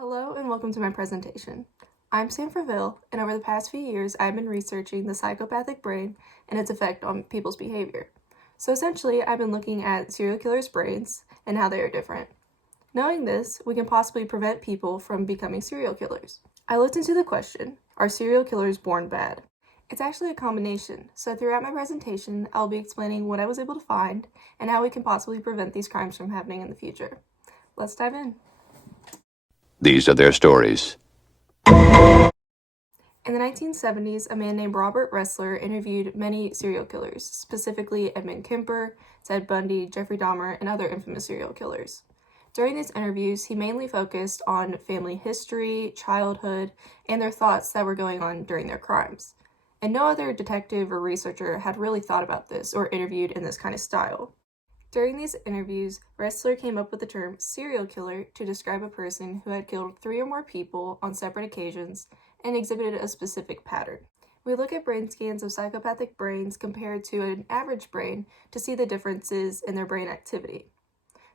Hello and welcome to my presentation. I'm Freville, and over the past few years I've been researching the psychopathic brain and its effect on people's behavior. So essentially I've been looking at serial killers' brains and how they are different. Knowing this, we can possibly prevent people from becoming serial killers. I looked into the question, are serial killers born bad? It's actually a combination, so throughout my presentation I'll be explaining what I was able to find and how we can possibly prevent these crimes from happening in the future. Let's dive in. These are their stories. In the 1970s, a man named Robert Ressler interviewed many serial killers, specifically Edmund Kemper, Ted Bundy, Jeffrey Dahmer, and other infamous serial killers. During these interviews, he mainly focused on family history, childhood, and their thoughts that were going on during their crimes. And no other detective or researcher had really thought about this or interviewed in this kind of style. During these interviews, Ressler came up with the term serial killer to describe a person who had killed 3 or more people on separate occasions and exhibited a specific pattern. We look at brain scans of psychopathic brains compared to an average brain to see the differences in their brain activity.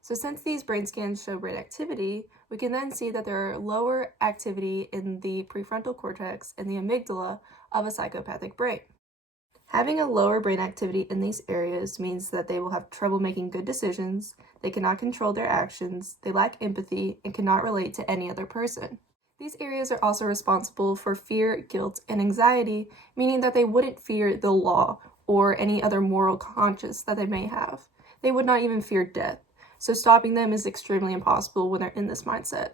So since these brain scans show brain activity, we can then see that there are lower activity in the prefrontal cortex and the amygdala of a psychopathic brain. Having a lower brain activity in these areas means that they will have trouble making good decisions, they cannot control their actions, they lack empathy, and cannot relate to any other person. These areas are also responsible for fear, guilt, and anxiety, meaning that they wouldn't fear the law or any other moral conscience that they may have. They would not even fear death, so stopping them is extremely impossible when they're in this mindset.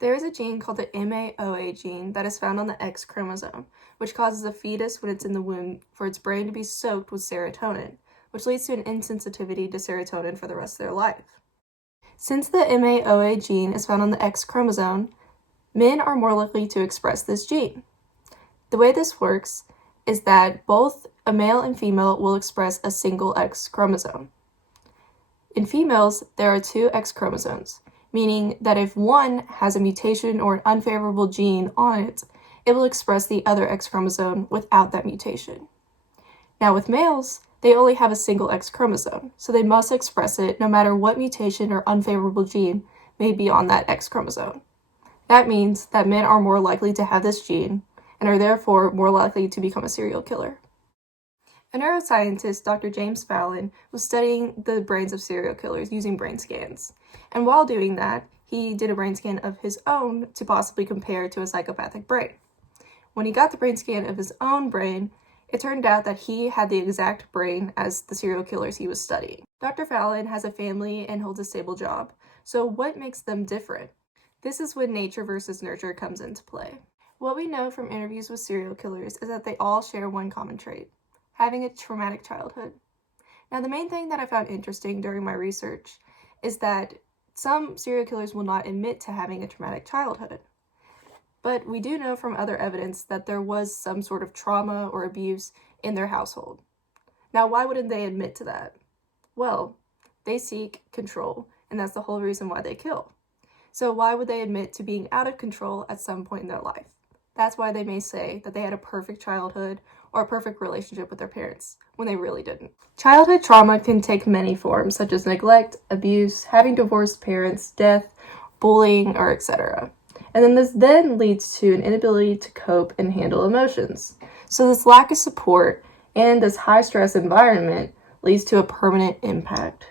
There is a gene called the MAOA gene that is found on the X chromosome, which causes a fetus when it's in the womb for its brain to be soaked with serotonin, which leads to an insensitivity to serotonin for the rest of their life. Since the MAOA gene is found on the X chromosome, men are more likely to express this gene. The way this works is that both a male and female will express a single X chromosome. In females, there are 2 X chromosomes, meaning that if one has a mutation or an unfavorable gene on it, it will express the other X chromosome without that mutation. Now with males, they only have a single X chromosome, so they must express it no matter what mutation or unfavorable gene may be on that X chromosome. That means that men are more likely to have this gene and are therefore more likely to become a serial killer. A neuroscientist, Dr. James Fallon, was studying the brains of serial killers using brain scans. And while doing that, he did a brain scan of his own to possibly compare to a psychopathic brain. When he got the brain scan of his own brain, it turned out that he had the exact brain as the serial killers he was studying. Dr. Fallon has a family and holds a stable job, so what makes them different? This is when nature versus nurture comes into play. What we know from interviews with serial killers is that they all share one common trait: having a traumatic childhood. Now, the main thing that I found interesting during my research is that some serial killers will not admit to having a traumatic childhood. But we do know from other evidence that there was some sort of trauma or abuse in their household. Now, why wouldn't they admit to that? Well, they seek control, and that's the whole reason why they kill. So why would they admit to being out of control at some point in their life? That's why they may say that they had a perfect childhood or a perfect relationship with their parents, when they really didn't. Childhood trauma can take many forms, such as neglect, abuse, having divorced parents, death, bullying, or etc. And then this then leads to an inability to cope and handle emotions. So this lack of support and this high-stress environment leads to a permanent impact.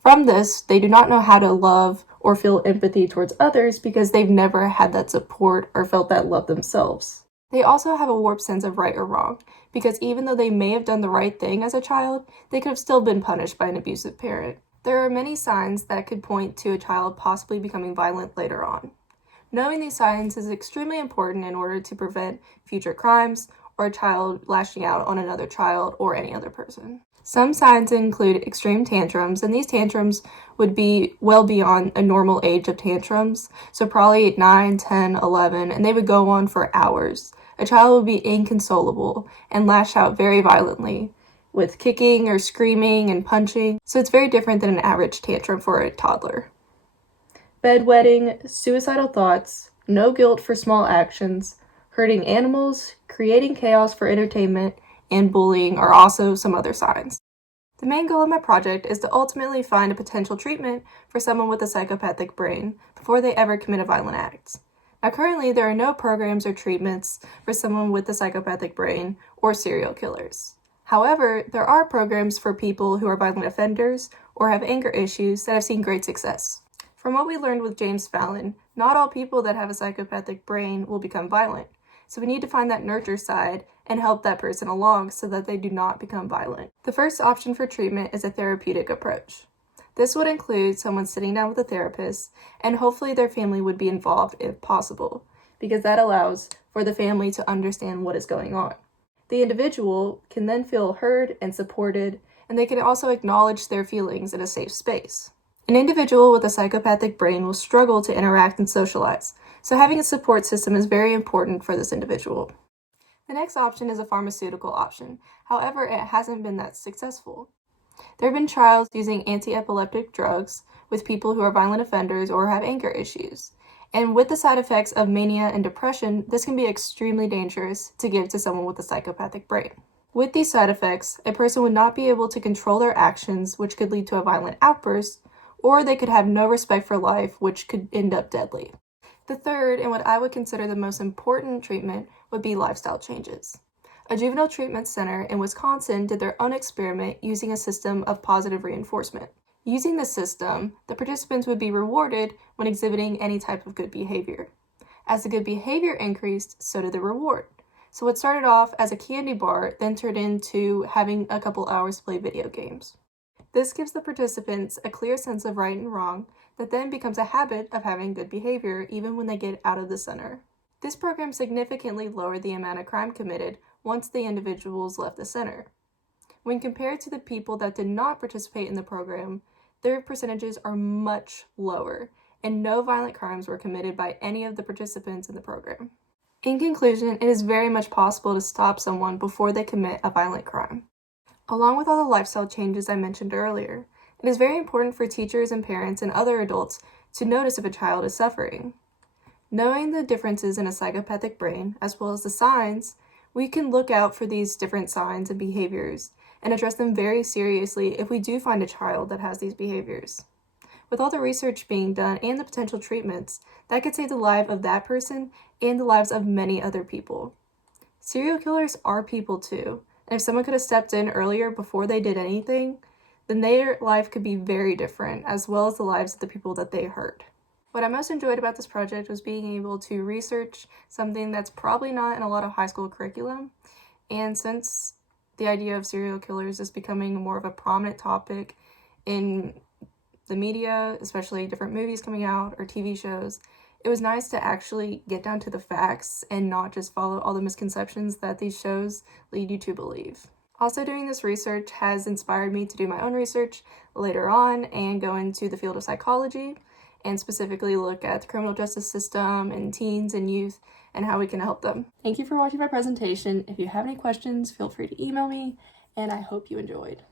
From this, they do not know how to love or feel empathy towards others because they've never had that support or felt that love themselves. They also have a warped sense of right or wrong, because even though they may have done the right thing as a child, they could have still been punished by an abusive parent. There are many signs that could point to a child possibly becoming violent later on. Knowing these signs is extremely important in order to prevent future crimes or a child lashing out on another child or any other person. Some signs include extreme tantrums, and these tantrums would be well beyond a normal age of tantrums, so probably 9, 10, 11, and they would go on for hours. A child would be inconsolable and lash out very violently, with kicking or screaming and punching, so it's very different than an average tantrum for a toddler. Bedwetting, suicidal thoughts, no guilt for small actions, hurting animals, creating chaos for entertainment, and bullying are also some other signs. The main goal of my project is to ultimately find a potential treatment for someone with a psychopathic brain before they ever commit a violent act. Now, currently, there are no programs or treatments for someone with a psychopathic brain or serial killers. However, there are programs for people who are violent offenders or have anger issues that have seen great success. From what we learned with James Fallon, not all people that have a psychopathic brain will become violent. So we need to find that nurture side and help that person along so that they do not become violent. The first option for treatment is a therapeutic approach. This would include someone sitting down with a therapist, and hopefully their family would be involved if possible, because that allows for the family to understand what is going on. The individual can then feel heard and supported, and they can also acknowledge their feelings in a safe space. An individual with a psychopathic brain will struggle to interact and socialize, so having a support system is very important for this individual. The next option is a pharmaceutical option. However, it hasn't been that successful. There have been trials using anti-epileptic drugs with people who are violent offenders or have anger issues. And with the side effects of mania and depression, this can be extremely dangerous to give to someone with a psychopathic brain. With these side effects, a person would not be able to control their actions, which could lead to a violent outburst, or they could have no respect for life, which could end up deadly. The third, and what I would consider the most important treatment, would be lifestyle changes. A juvenile treatment center in Wisconsin did their own experiment using a system of positive reinforcement. Using this system, the participants would be rewarded when exhibiting any type of good behavior. As the good behavior increased, so did the reward. So what started off as a candy bar then turned into having a couple hours to play video games. This gives the participants a clear sense of right and wrong that then becomes a habit of having good behavior even when they get out of the center. This program significantly lowered the amount of crime committed once the individuals left the center. When compared to the people that did not participate in the program, their percentages are much lower, and no violent crimes were committed by any of the participants in the program. In conclusion, it is very much possible to stop someone before they commit a violent crime. Along with all the lifestyle changes I mentioned earlier, it is very important for teachers and parents and other adults to notice if a child is suffering. Knowing the differences in a psychopathic brain, as well as the signs, we can look out for these different signs and behaviors and address them very seriously if we do find a child that has these behaviors. With all the research being done and the potential treatments, that could save the life of that person and the lives of many other people. Serial killers are people too, and if someone could have stepped in earlier before they did anything, then their life could be very different, as well as the lives of the people that they hurt. What I most enjoyed about this project was being able to research something that's probably not in a lot of high school curriculum, and since the idea of serial killers is becoming more of a prominent topic in the media, especially different movies coming out or TV shows, it was nice to actually get down to the facts and not just follow all the misconceptions that these shows lead you to believe. Also, doing this research has inspired me to do my own research later on and go into the field of psychology and specifically look at the criminal justice system and teens and youth and how we can help them. Thank you for watching my presentation. If you have any questions, feel free to email me, and I hope you enjoyed.